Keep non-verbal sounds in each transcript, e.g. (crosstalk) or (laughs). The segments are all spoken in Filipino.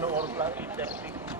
No, all plastic, plastic.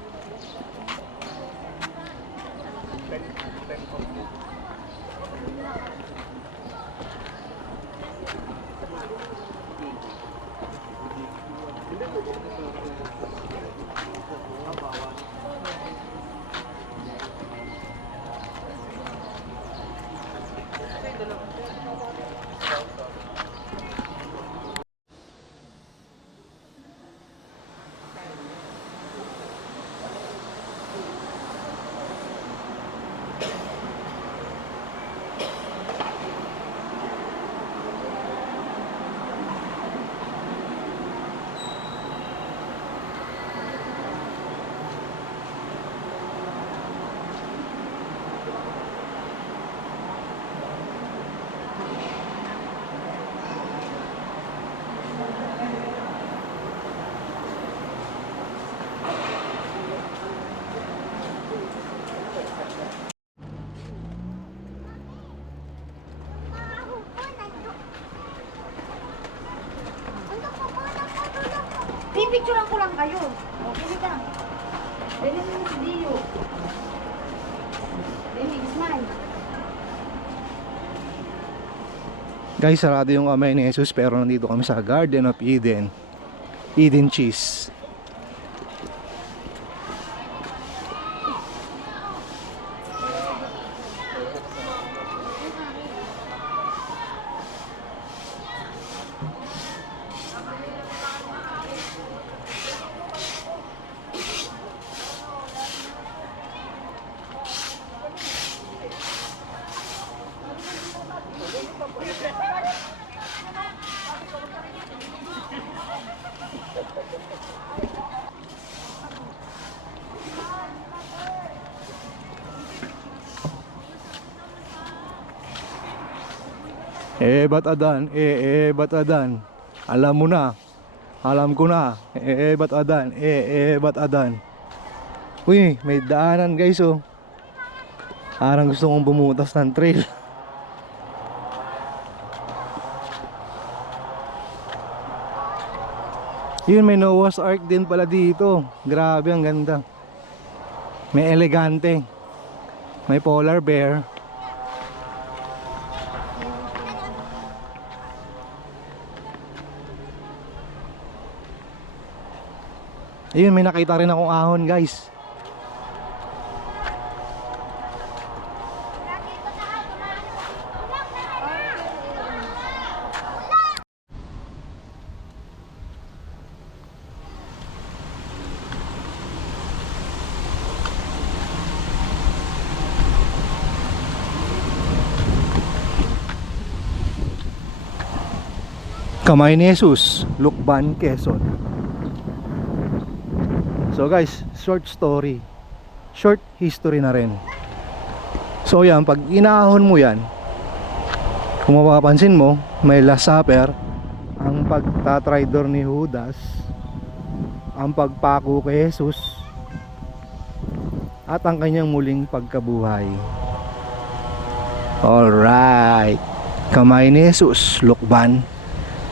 Pipicturean ko lang kayo. Okay ka. Dali mo si Dio. Dali, smile. Guys, sarado yung kamay ni Jesus pero nandito kami sa Garden of Eden. Eden Cheese. Eh, ba't adan? Eh, eh, ba't adan? Alam mo na. Alam ko na. Eh, eh, ba't adan? Eh, eh, ba't adan? Uy, may daanan guys oh. Parang gusto kong bumutas ng trail. (laughs) Yun, may Noah's Ark din pala dito. Grabe, ang ganda. May elegante. May polar bear. Ayun, may nakita rin akong ahon, guys. Kamay ni Jesus, Lukban, Quezon. So guys, short story. Short history na rin. So yan, pag inaahon mo yan, kung mapapansin mo, may last supper, ang pagtatridor ni Judas, ang pagpako kay Jesus, at ang kanyang muling pagkabuhay. Alright. Kamay ni Jesus, Lukban,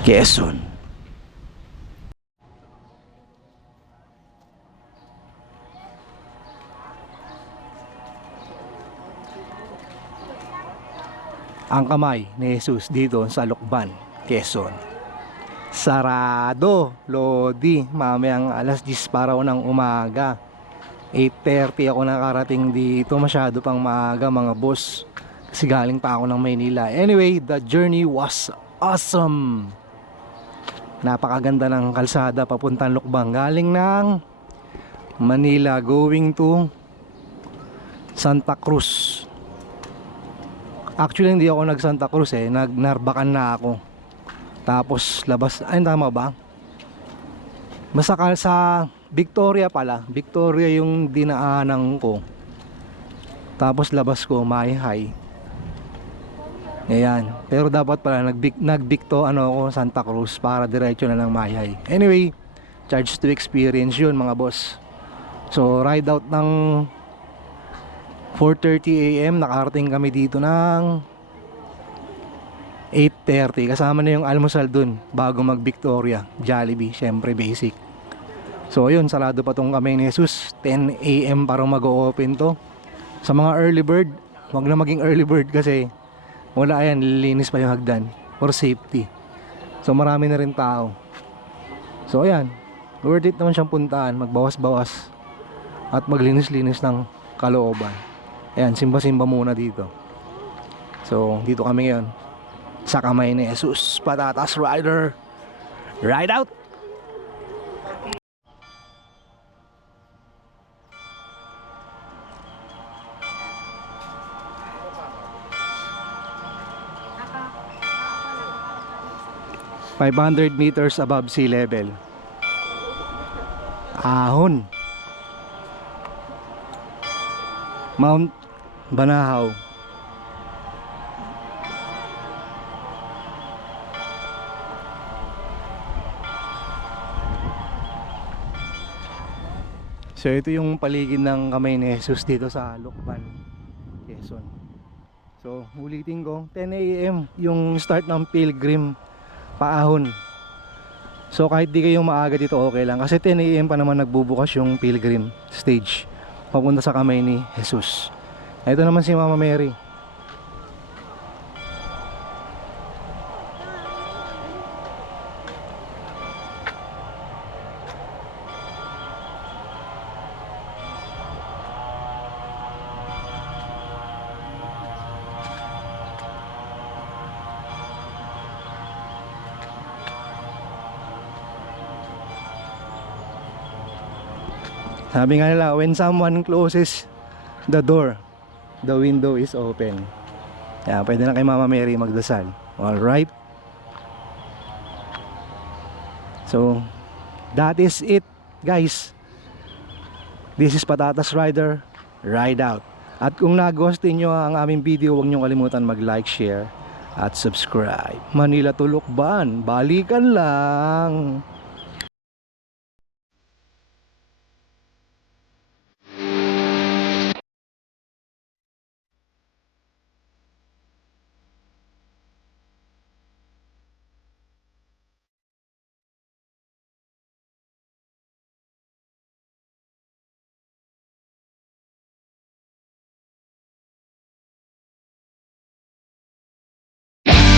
Quezon. Ang kamay ni Jesus dito sa Lukban, Quezon. Sarado, Lodi, mamayang alas 10 para ng umaga. 8.30 ako nakarating dito, masyado pang maaga mga boss. Kasi galing pa ako ng Maynila. Anyway, the journey was awesome. Napakaganda ng kalsada papuntang Lukbang. Galing ng Manila going to Santa Cruz. Actually, hindi ako nag Santa Cruz eh. Nag Narbacan na ako. Tapos labas, ay tama ba? Basta sa Victoria pala. Victoria yung dinaanan ko. Tapos labas ko, Mayhay. Ayan. Pero dapat pala nag nagbikto ano ako Santa Cruz para diretso na ng Mayhay. Anyway, charge to experience yun mga boss. So ride out ng 4.30 a.m. Nakarating kami dito ng 8.30 Kasama na yung almusal dun Bago mag Victoria Jollibee, syempre basic. So yun, sarado pa tong kami ni Jesus. 10 a.m. para mag-open to. Sa mga early bird Huwag na maging early bird kasi Wala yan, lilinis pa yung hagdan For safety. So marami na rin tao. So ayan. Worth it naman siyang puntaan Magbawas-bawas At maglinis-linis ng kalooban Ayan, simba-simba muna dito So dito kami ngayon sa kamay ni Jesus Patatas Rider Ride out! Five hundred meters above sea level. Ahon. Mount Banahaw. So ito yung paligid ng kamay ni Jesus dito sa Lukban, Quezon. So ulitin ko, 10 a.m. yung start ng pilgrim paahon. So kahit di kayo maaga dito okay lang kasi 10 a.m. pa naman nagbubukas yung pilgrim stage papunta sa kamay ni Jesus. Ito naman si Mama Mary. Sabi nga nila, when someone closes the door, the window is open. Kaya pwede na kay Mama Mary magdasal. Alright? So, that is it, guys. This is Patatas Rider, Ride Out. At kung nagustuhan nyo ang aming video, huwag nyo kalimutan mag-like, share, at subscribe. Manila Tulukban, balikan lang!